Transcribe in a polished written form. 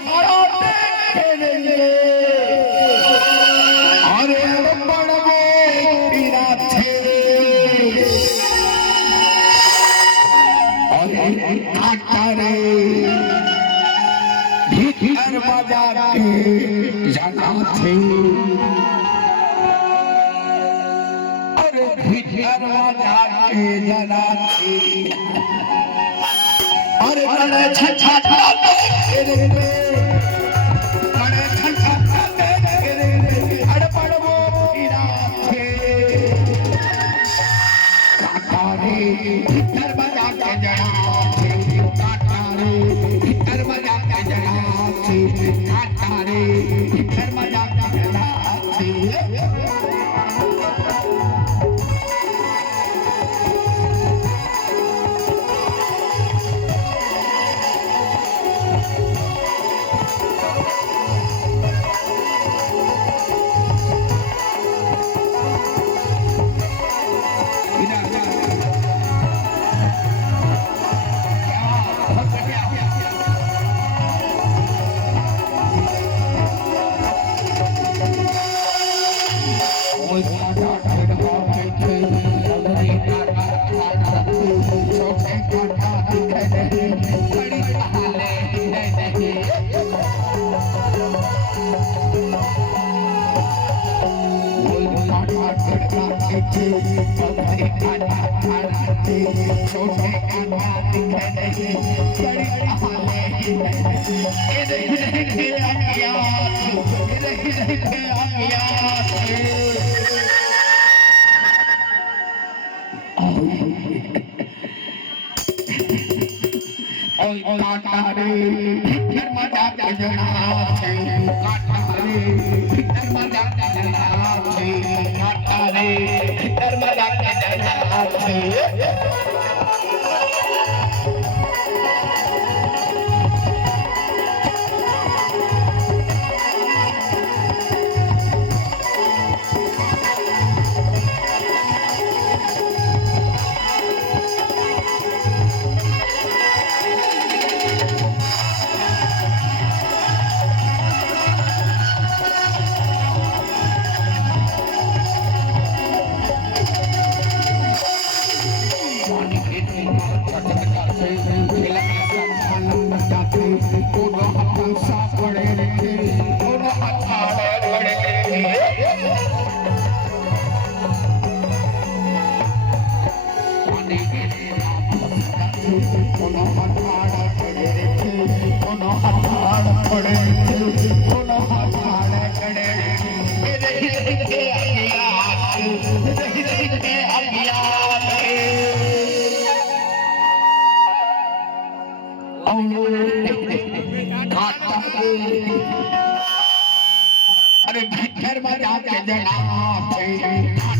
अखाड़ा खेलेंगे अरे बड़बो पीरा थे अरे काटारे भीतर बजा के जाना थे अरे भीतर बजा के जाना थे अरे बड़े छछा तेरे बड़े छछा तेरे अरे बड़बो पीरा थे काटारे भीतर बजा के जाना थे काटारे भीतर बजा के जाना थे काटारे भीतर बजा के जाना थे काटारे भीतर मजा के जना थे काटारे भीतर मजा के जना थे काटारे भीतर मजा के जना थे अरे भीतर बजा के जना थे